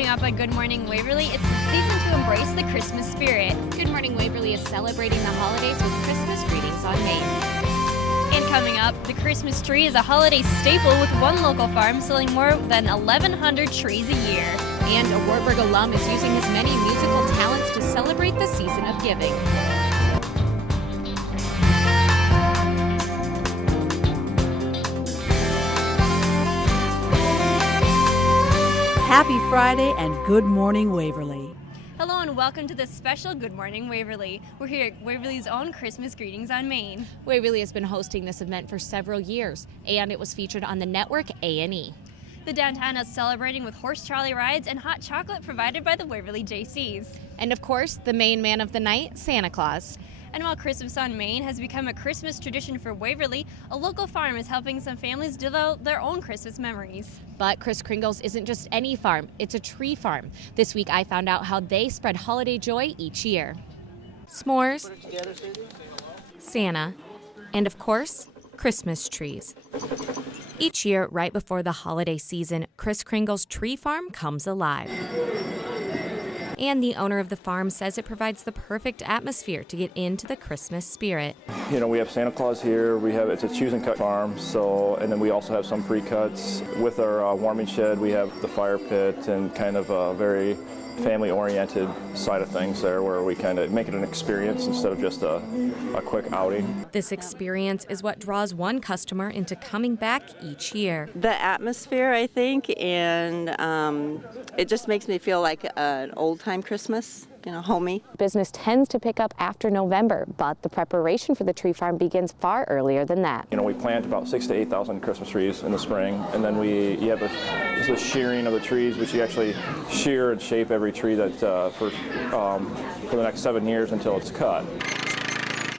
Coming up on Good Morning Waverly, it's the season to embrace the Christmas spirit. Good Morning Waverly is celebrating the holidays with Christmas greetings on Main. And coming up, the Christmas tree is a holiday staple with one local farm selling more than 1,100 trees a year. And a Wartburg alum is using his many musical talents to celebrate the season of giving. Happy Friday and Good Morning Waverly. Hello and welcome to this special Good Morning Waverly. We're here at Waverly's own Christmas Greetings on Main. Waverly has been hosting this event for several years, and it was featured on the network A&E. The downtown is celebrating with horse trolley rides and hot chocolate provided by the Waverly JCs. And of course, the main man of the night, Santa Claus. And while Christmas on Main has become a Christmas tradition for Waverly, a local farm is helping some families develop their own Christmas memories. But Kris Kringle's isn't just any farm, it's a tree farm. This week I found out how they spread holiday joy each year. S'mores, Santa, and of course, Christmas trees. Each year, right before the holiday season, Kris Kringle's tree farm comes alive. And the owner of the farm says it provides the perfect atmosphere to get into the Christmas spirit. You know, we have Santa Claus here. It's a choose and cut farm. And then we also have some pre-cuts. With our warming shed, we have the fire pit and kind of a very family-oriented side of things there, where we kind of make it an experience instead of just a quick outing. This experience is what draws one customer into coming back each year. The atmosphere, I think, and it just makes me feel like an old-time Christmas, homey. Business tends to pick up after November, but the preparation for the tree farm begins far earlier than that. We plant about 6,000 to 8,000 Christmas trees in the spring, and then you have the shearing of the trees, which you actually shear and shape every tree that for the next 7 years until it's cut.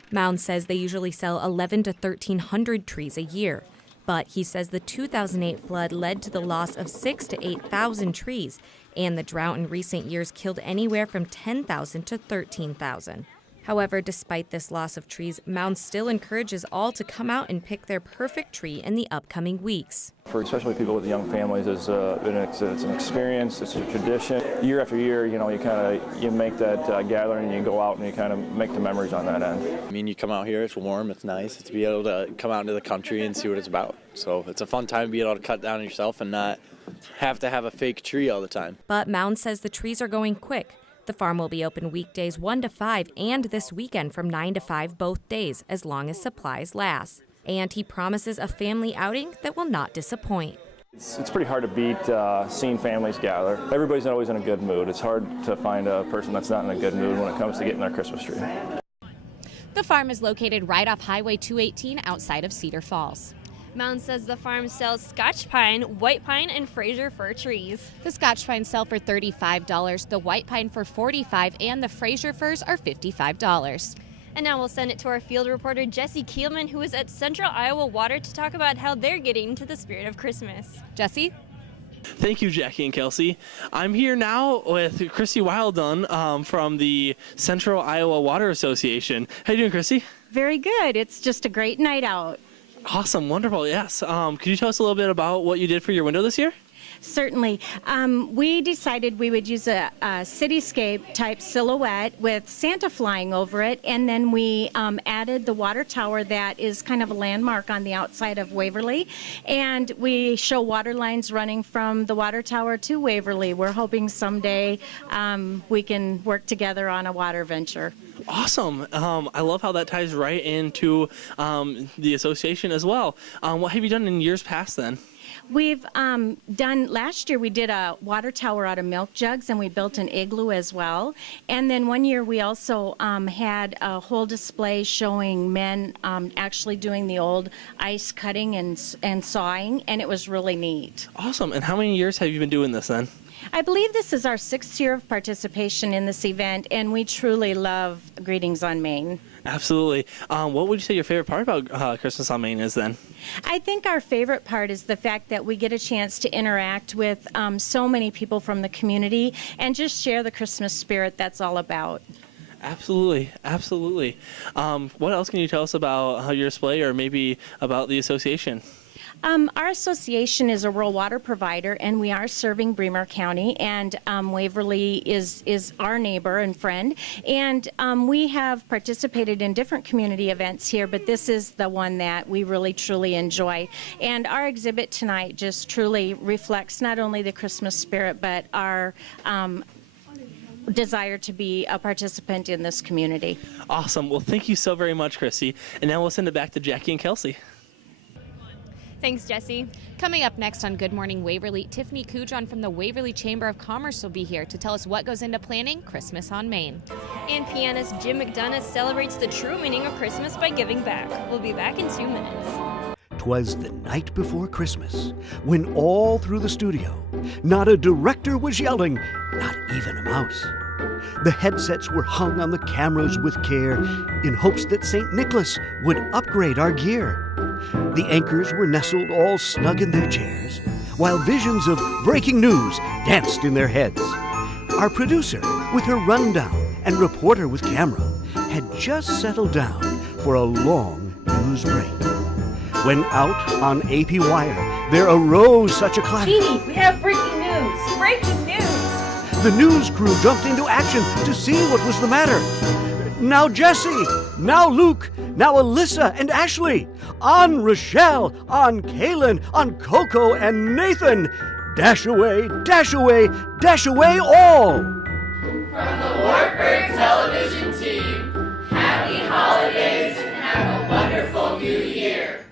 Mound says they usually sell 1,100 to 1,300 trees a year. But he says the 2008 flood led to the loss of 6,000 to 8,000 trees, and the drought in recent years killed anywhere from 10,000 to 13,000. However, despite this loss of trees, Mound still encourages all to come out and pick their perfect tree in the upcoming weeks. For especially people with young families, it's an experience, it's a tradition. Year after year, you make that gathering and you go out and you kind of make the memories on that end. I mean, you come out here, it's warm, it's nice. It's to be able to come out into the country and see what it's about. So it's a fun time to be able to cut down yourself and not have to have a fake tree all the time. But Mound says the trees are going quick. The farm will be open weekdays 1 to 5 and this weekend from 9 to 5 both days, as long as supplies last. And he promises a family outing that will not disappoint. It's pretty hard to beat seeing families gather. Everybody's always in a good mood. It's hard to find a person that's not in a good mood when it comes to getting their Christmas tree. The farm is located right off Highway 218 outside of Cedar Falls. Mound says the farm sells Scotch pine, white pine, and Fraser fir trees. The Scotch pines sell for $35, the white pine for $45, and the Fraser firs are $55. And now we'll send it to our field reporter, Jesse Kielman, who is at Central Iowa Water to talk about how they're getting into the spirit of Christmas. Jesse? Thank you, Jackie and Kelsey. I'm here now with Christy Wildun from the Central Iowa Water Association. How you doing, Christy? Very good. It's just a great night out. Awesome, wonderful, yes. Could you tell us a little bit about what you did for your window this year? Certainly. We decided we would use a cityscape type silhouette with Santa flying over it, and then we added the water tower that is kind of a landmark on the outside of Waverly, and we show water lines running from the water tower to Waverly. We're hoping someday we can work together on a water venture. Awesome. I love how that ties right into the association as well. What have you done in years past then? We've last year we did a water tower out of milk jugs, and we built an igloo as well. And then one year we also had a whole display showing men actually doing the old ice cutting and sawing, and it was really neat. Awesome. And how many years have you been doing this then? I believe this is our 6th year of participation in this event, and we truly love Greetings on Main. Absolutely. What would you say your favorite part about Christmas on Main is then? I think our favorite part is the fact that we get a chance to interact with so many people from the community and just share the Christmas spirit that's all about. Absolutely, absolutely. What else can you tell us about your display or maybe about the association? Our association is a rural water provider, and we are serving Bremer County, and Waverly is our neighbor and friend. And we have participated in different community events here, but this is the one that we really, truly enjoy. And our exhibit tonight just truly reflects not only the Christmas spirit, but our desire to be a participant in this community. Awesome. Well, thank you so very much, Chrissy. And now we'll send it back to Jackie and Kelsey. Thanks, Jesse. Coming up next on Good Morning Waverly, Tiffany Kujon from the Waverly Chamber of Commerce will be here to tell us what goes into planning Christmas on Main. And pianist Jim McDonough celebrates the true meaning of Christmas by giving back. We'll be back in 2 minutes. 'Twas the night before Christmas, when all through the studio, not a director was yelling, not even a mouse. The headsets were hung on the cameras with care in hopes that St. Nicholas would upgrade our gear. The anchors were nestled all snug in their chairs, while visions of breaking news danced in their heads. Our producer, with her rundown, and reporter with camera, had just settled down for a long news break. When out on AP Wire, there arose such a clatter. Jeannie, we have breaking news! Breaking news! The news crew jumped into action to see what was the matter. Now Jesse, now Luke, now Alyssa and Ashley, on Rochelle, on Kaylin, on Coco and Nathan. Dash away, dash away, dash away all! From the Wartburg television team, happy holidays and have a wonderful new year.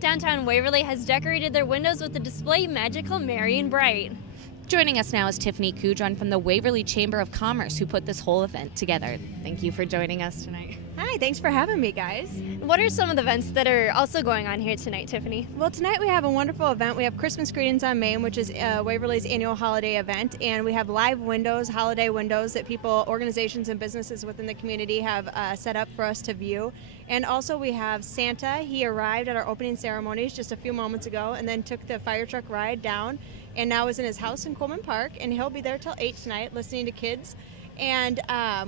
Downtown Waverly has decorated their windows with the display Magical, Merry, and Bright. Joining us now is Tiffany Kujon from the Waverly Chamber of Commerce, who put this whole event together. Thank you for joining us tonight. Hi, thanks for having me, guys. What are some of the events that are also going on here tonight, Tiffany? Well, tonight we have a wonderful event. We have Christmas Greetings on Main, which is Waverly's annual holiday event, and we have live windows, holiday windows that people, organizations, and businesses within the community have set up for us to view. And also we have Santa. He arrived at our opening ceremonies just a few moments ago and then took the fire truck ride down and now is in his house in Coleman Park, and he'll be there till 8 tonight listening to kids. And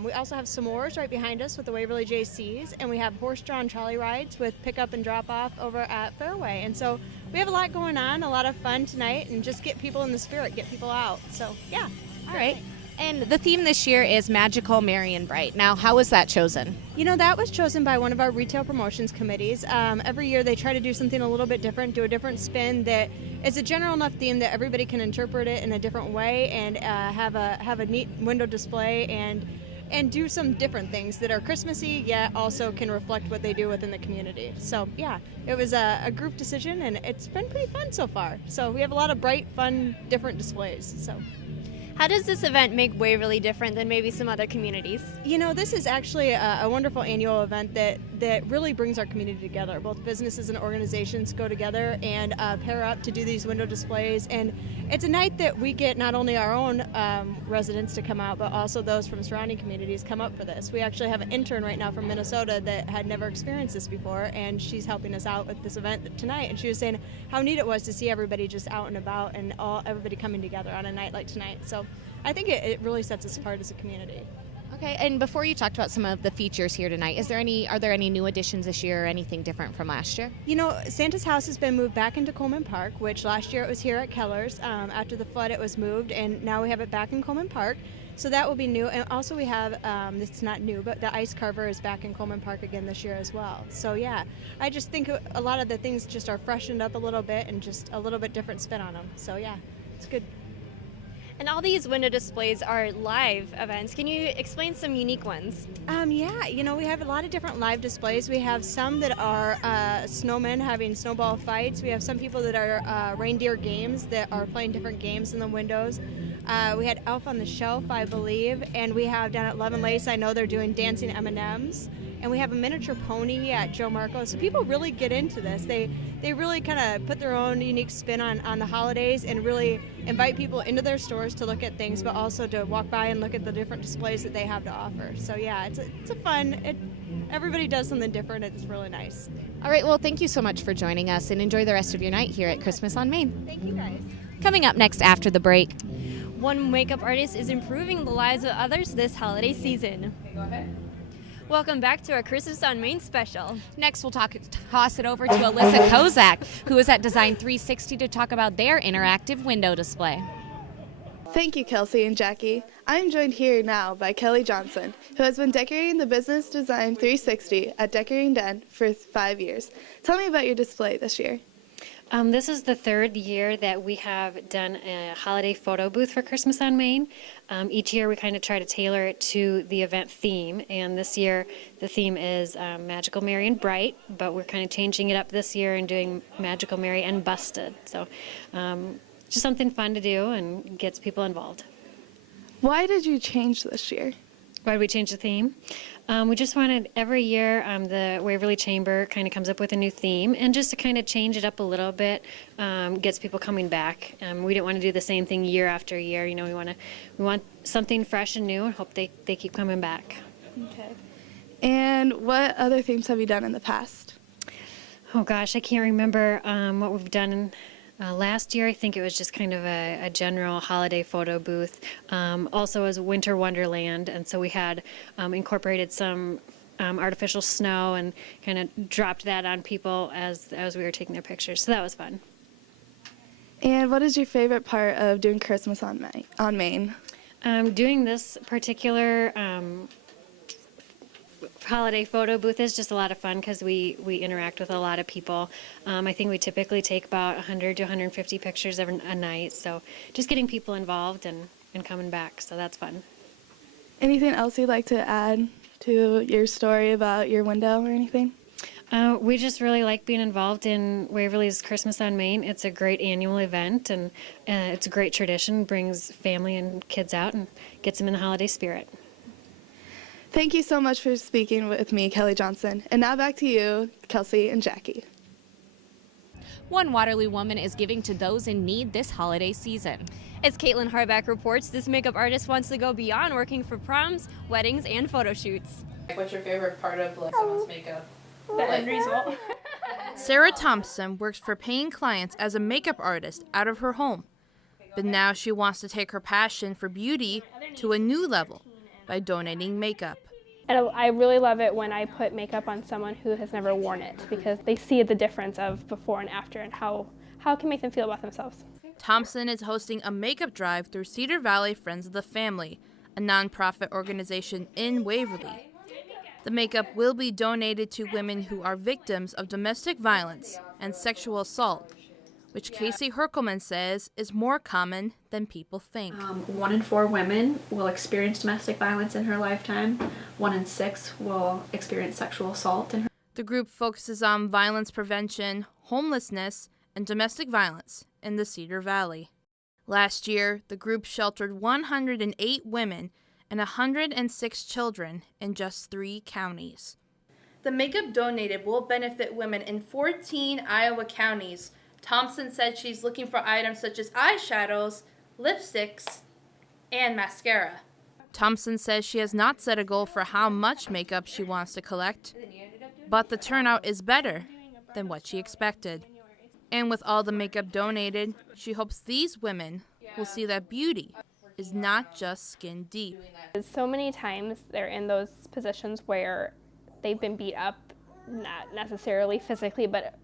we also have s'mores right behind us with the Waverly JCs, and we have horse-drawn trolley rides with pick-up and drop-off over at Fairway. And so we have a lot going on, a lot of fun tonight, and just get people in the spirit, get people out. So, yeah. All right. And the theme this year is Magical, Merry, and Bright. Now, how was that chosen? You know, that was chosen by one of our retail promotions committees. Every year they try to do something a little bit different, do a different spin that is a general enough theme that everybody can interpret it in a different way and have a neat window display and do some different things that are Christmassy, yet also can reflect what they do within the community. So, yeah, it was a group decision, and it's been pretty fun so far. So we have a lot of bright, fun, different displays. So. How does this event make Waverly different than maybe some other communities? You know, this is actually a wonderful annual event that really brings our community together. Both businesses and organizations go together and pair up to do these window displays. And it's a night that we get not only our own residents to come out, but also those from surrounding communities come up for this. We actually have an intern right now from Minnesota that had never experienced this before, and she's helping us out with this event tonight. And she was saying how neat it was to see everybody just out and about and everybody coming together on a night like tonight. So I think it really sets us apart as a community. Okay, and before you talked about some of the features here tonight, are there any new additions this year or anything different from last year? You know, Santa's house has been moved back into Coleman Park, which last year it was here at Keller's. After the flood it was moved, and now we have it back in Coleman Park. So that will be new. And also we have, it's not new, but the ice carver is back in Coleman Park again this year as well. So yeah, I just think a lot of the things just are freshened up a little bit and just a little bit different spin on them. So yeah, it's good. And all these window displays are live events. Can you explain some unique ones? Yeah, you know, we have a lot of different live displays. We have some that are snowmen having snowball fights. We have some people that are reindeer games that are playing different games in the windows. We had Elf on the Shelf, I believe, and we have down at Love and Lace, I know they're doing dancing M&Ms. And we have a miniature pony at Joe Marco. So people really get into this. They really kind of put their own unique spin on the holidays and really invite people into their stores to look at things, but also to walk by and look at the different displays that they have to offer. So yeah, it's a fun, everybody does something different. It's really nice. All right, well, thank you so much for joining us, and enjoy the rest of your night here at Christmas on Main. Thank you, guys. Coming up next after the break. One makeup artist is improving the lives of others this holiday season. Okay, go ahead. Welcome back to our Christmas on Main special. Next, we'll toss it over to Alyssa Kozak, who is at Design 360 to talk about their interactive window display. Thank you, Kelsey and Jackie. I'm joined here now by Kelly Johnson, who has been decorating the business Design 360 at Decorating Den for 5 years. Tell me about your display this year. This is the third year that we have done a holiday photo booth for Christmas on Main. Each year we kind of try to tailor it to the event theme, and this year the theme is Magical Mary and Bright, but we're kind of changing it up this year and doing Magical Mary and Busted. So just something fun to do and gets people involved. Why did you change this year? Why did we change the theme? We just wanted every year the Waverly Chamber kind of comes up with a new theme, and just to kind of change it up a little bit gets people coming back. We didn't want to do the same thing year after year. You know, we want something fresh and new, and hope they keep coming back. Okay. And what other themes have you done in the past? Oh gosh, I can't remember what we've done. Last year, I think it was just kind of a general holiday photo booth. Also, as Winter Wonderland, and so we had incorporated some artificial snow and kind of dropped that on people as we were taking their pictures. So that was fun. And what is your favorite part of doing Christmas on Main? Doing this particular holiday photo booth is just a lot of fun because we interact with a lot of people. I think we typically take about 100 to 150 pictures a night, so just getting people involved and coming back, so that's fun. Anything else you'd like to add to your story about your window or anything? We just really like being involved in Waverly's Christmas on Main. It's a great annual event, and it's a great tradition, brings family and kids out and gets them in the holiday spirit. Thank you so much for speaking with me, Kelly Johnson. And now back to you, Kelsey and Jackie. One Waterloo woman is giving to those in need this holiday season. As Caitlin Harback reports, this makeup artist wants to go beyond working for proms, weddings, and photo shoots. What's your favorite part of someone's makeup? The end result. Sarah Thompson works for paying clients as a makeup artist out of her home. But now she wants to take her passion for beauty to a new level by donating makeup. And I really love it when I put makeup on someone who has never worn it, because they see the difference of before and after and how it can make them feel about themselves. Thompson is hosting a makeup drive through Cedar Valley Friends of the Family, a nonprofit organization in Waverly. The makeup will be donated to women who are victims of domestic violence and sexual assault, which Casey Herkelman says is more common than people think. 1 in 4 women will experience domestic violence in her lifetime. 1 in 6 will experience sexual assault in her. The group focuses on violence prevention, homelessness, and domestic violence in the Cedar Valley. Last year, the group sheltered 108 women and 106 children in just 3 counties. The makeup donated will benefit women in 14 Iowa counties. Thompson said she's looking for items such as eyeshadows, lipsticks, and mascara. Thompson says she has not set a goal for how much makeup she wants to collect, but the turnout is better than what she expected. And with all the makeup donated, she hopes these women will see that beauty is not just skin deep. So many times they're in those positions where they've been beat up, not necessarily physically, but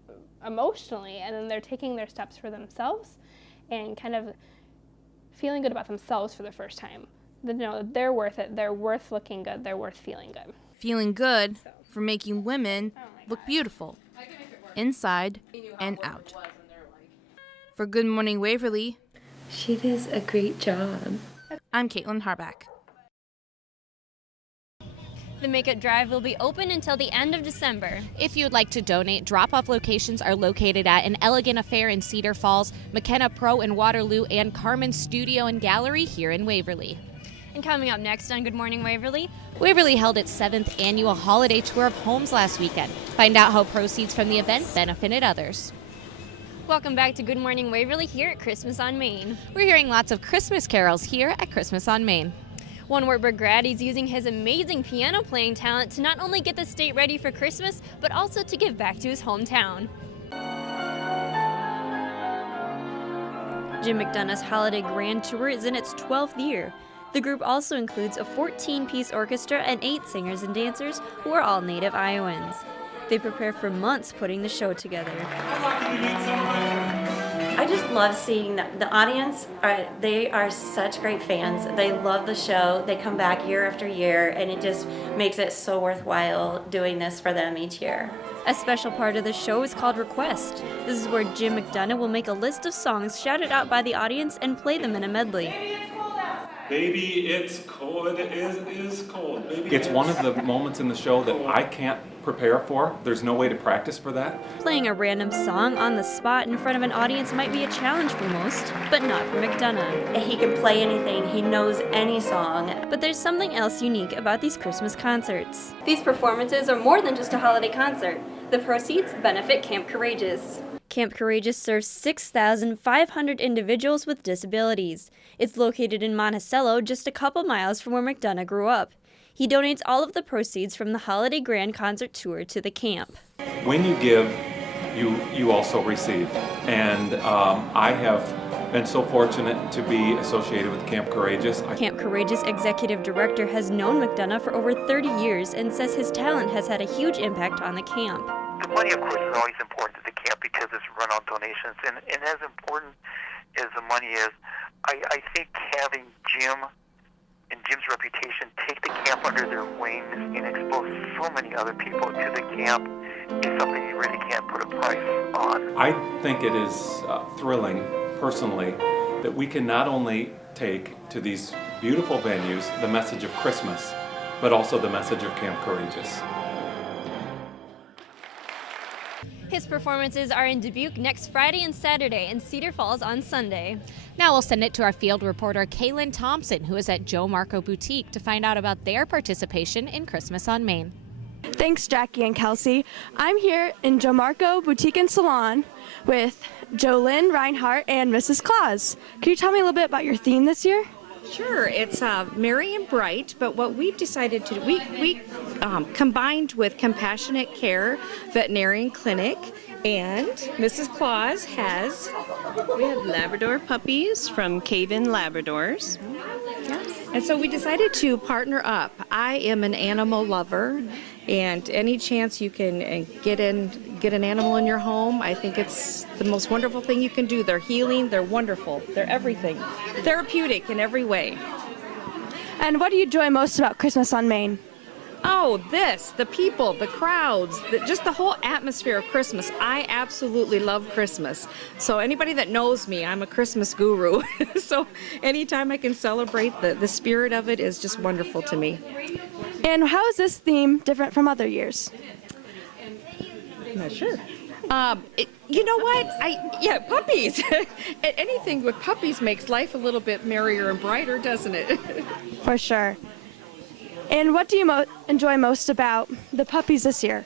emotionally, and then they're taking their steps for themselves and kind of feeling good about themselves for the first time. They know that they're worth it, they're worth looking good, they're worth feeling good. Feeling good for making women look beautiful, inside and out. For Good Morning Waverly, she does a great job. I'm Caitlin Harback. The makeup drive will be open until the end of December. If you would like to donate, drop-off locations are located at An Elegant Affair in Cedar Falls, McKenna Pro in Waterloo, and Carmen Studio and Gallery here in Waverly. And coming up next on Good Morning Waverly, Waverly held its 7th annual holiday tour of homes last weekend. Find out how proceeds from the event benefited others. Welcome back to Good Morning Waverly here at Christmas on Main. We're hearing lots of Christmas carols here at Christmas on Main. One Wartburg grad is using his amazing piano playing talent to not only get the state ready for Christmas, but also to give back to his hometown. Jim McDonough's Holiday Grand Tour is in its 12th year. The group also includes a 14-piece orchestra and 8 singers and dancers who are all native Iowans. They prepare for months putting the show together. I just love seeing the audience. They are such great fans. They love the show. They come back year after year, and it just makes it so worthwhile doing this for them each year. A special part of the show is called Request. This is where Jim McDonough will make a list of songs shouted out by the audience and play them in a medley. Baby, it's cold. It is cold. Baby, it's one of the moments in the show that I can't prepare for. There's no way to practice for that. Playing a random song on the spot in front of an audience might be a challenge for most, but not for McDonough. He can play anything. He knows any song. But there's something else unique about these Christmas concerts. These performances are more than just a holiday concert. The proceeds benefit Camp Courageous. Camp Courageous serves 6,500 individuals with disabilities. It's located in Monticello, just a couple miles from where McDonough grew up. He donates all of the proceeds from the Holiday Grand Concert Tour to the camp. When you give, you also receive. And I have been so fortunate to be associated with Camp Courageous. Camp Courageous Executive Director has known McDonough for over 30 years and says his talent has had a huge impact on the camp. The money, of course, is always important to the camp because it's run on donations. And as important as the money is, I think having Jim and Jim's reputation take the camp under their wings and expose so many other people to the camp is something you really can't put a price on. I think it is thrilling, personally, that we can not only take to these beautiful venues the message of Christmas, but also the message of Camp Courageous. His performances are in Dubuque next Friday and Saturday, and Cedar Falls on Sunday. Now we'll send it to our field reporter, Kaylin Thompson, who is at Joe Marco Boutique, to find out about their participation in Christmas on Main. Thanks, Jackie and Kelsey. I'm here in Joe Marco Boutique and Salon with Jolynn Reinhardt and Mrs. Claus. Can you tell me a little bit about your theme this year? Sure, it's merry and bright, but what we've decided to do, we combined with Compassionate Care Veterinarian Clinic, and Mrs. Claus we have Labrador puppies from Cave-In Labradors. Yes. And so we decided to partner up. I am an animal lover, and any chance you can get an animal in your home, I think it's the most wonderful thing you can do. They're healing, they're wonderful, they're everything. Therapeutic in every way. And what do you enjoy most about Christmas on Main? Oh, the people, the crowds, just the whole atmosphere of Christmas. I absolutely love Christmas. So anybody that knows me, I'm a Christmas guru. So anytime I can celebrate, the spirit of it is just wonderful to me. And how is this theme different from other years? I'm not sure. You know what? Puppies. Anything with puppies makes life a little bit merrier and brighter, doesn't it? For sure. And what do you enjoy most about the puppies this year?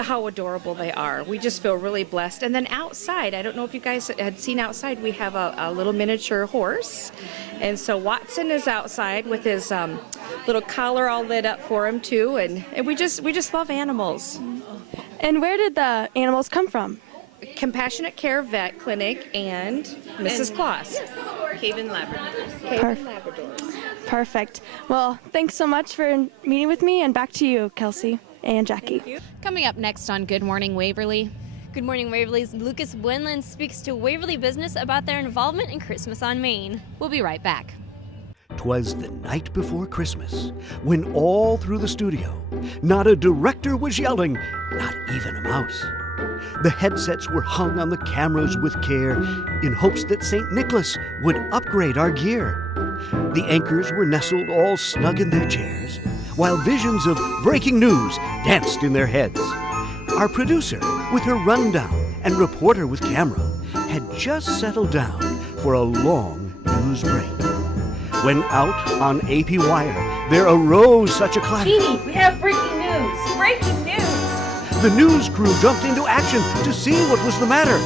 How adorable they are. We just feel really blessed. And then outside, I don't know if you guys had seen outside, we have a little miniature horse. And so Watson is outside with his little collar all lit up for him too. And we just love animals. And where did the animals come from? Compassionate Care Vet Clinic and Mrs. Claus. Cave-In Labradors. Perfect. Well, thanks so much for meeting with me, and back to you, Kelsey and Jackie. Coming up next on Good Morning Waverly. Good Morning Waverly's Lucas Winland speaks to Waverly Business about their involvement in Christmas on Main. We'll be right back. 'Twas the night before Christmas, when all through the studio, not a director was yelling, not even a mouse. The headsets were hung on the cameras with care in hopes that St. Nicholas would upgrade our gear. The anchors were nestled all snug in their chairs, while visions of breaking news danced in their heads. Our producer, with her rundown, and reporter with camera, had just settled down for a long news break. When out on AP Wire, there arose such a clatter. Jeannie, we have breaking news! Breaking news! The news crew jumped into action to see what was the matter.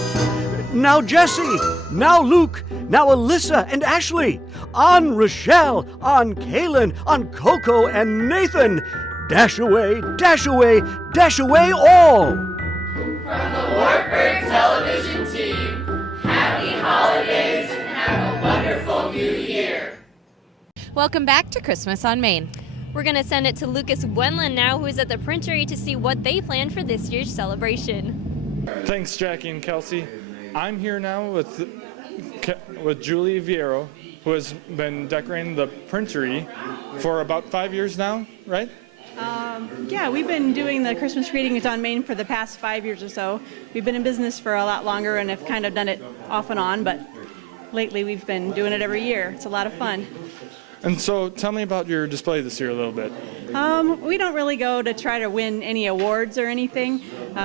Now Jesse, now Luke, now Alyssa and Ashley, on Rochelle, on Kaylin, on Coco and Nathan. Dash away, dash away, dash away all! From the Wartburg television team, happy holidays and have a wonderful new year. Welcome back to Christmas on Main. We're going to send it to Lucas Wenlin now, who is at the printery to see what they planned for this year's celebration. Thanks, Jackie and Kelsey. I'm here now with Julie Viero, who has been decorating the printery for about 5 years now, right? Yeah, we've been doing the Christmas greetings on Main for the past 5 years or so. We've been in business for a lot longer and have kind of done it off and on, but lately we've been doing it every year. It's a lot of fun. And so tell me about your display this year a little bit. We don't really go to try to win any awards or anything.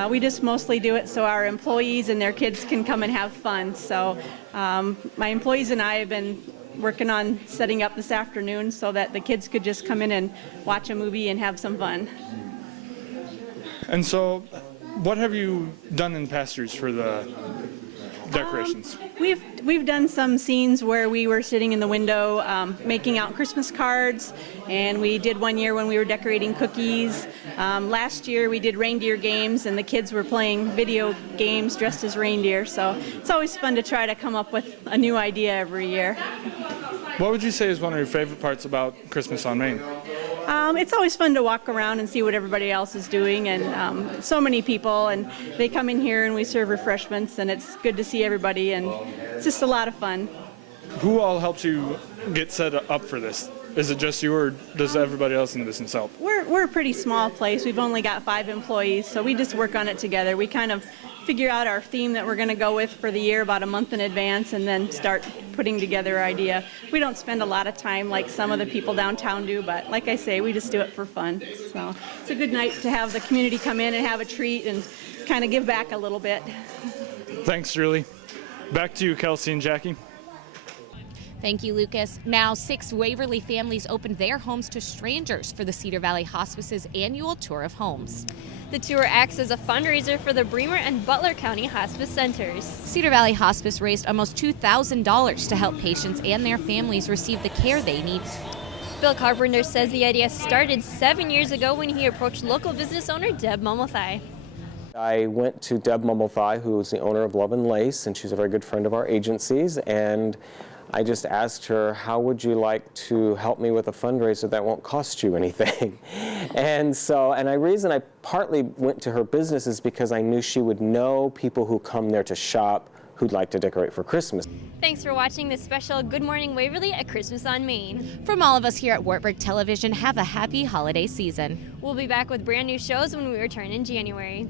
We just mostly do it so our employees and their kids can come and have fun. So my employees and I have been working on setting up this afternoon so that the kids could just come in and watch a movie and have some fun. And so what have you done in past years for the decorations? We've done some scenes where we were sitting in the window making out Christmas cards, and we did one year when we were decorating cookies. Last year we did reindeer games, and the kids were playing video games dressed as reindeer, so it's always fun to try to come up with a new idea every year. What would you say is one of your favorite parts about Christmas on Main? It's always fun to walk around and see what everybody else is doing, and so many people, and they come in here and we serve refreshments, and it's good to see everybody, and it's just a lot of fun. Who all helped you get set up for this? Is it just you, or does everybody else in the business help? We're a pretty small place. We've only got 5 employees, so we just work on it together. We kind of figure out our theme that we're going to go with for the year about a month in advance, and then start putting together our idea. We don't spend a lot of time like some of the people downtown do, but like I say, we just do it for fun. So it's a good night to have the community come in and have a treat and kind of give back a little bit. Thanks, Julie. Back to you, Kelsey and Jackie. Thank you, Lucas. Now, 6 Waverly families opened their homes to strangers for the Cedar Valley Hospice's annual tour of homes. The tour acts as a fundraiser for the Bremer and Butler County Hospice Centers. Cedar Valley Hospice raised almost $2,000 to help patients and their families receive the care they need. Bill Carpenter says the idea started 7 years ago when he approached local business owner Deb Mummelsthai. I went to Deb Mummelsthai, who is the owner of Love and Lace, and she's a very good friend of our agency's, and I just asked her, how would you like to help me with a fundraiser that won't cost you anything? And the reason I partly went to her business is because I knew she would know people who come there to shop who'd like to decorate for Christmas. Thanks for watching this special Good Morning Waverly at Christmas on Main. From all of us here at Wartburg Television, have a happy holiday season. We'll be back with brand new shows when we return in January.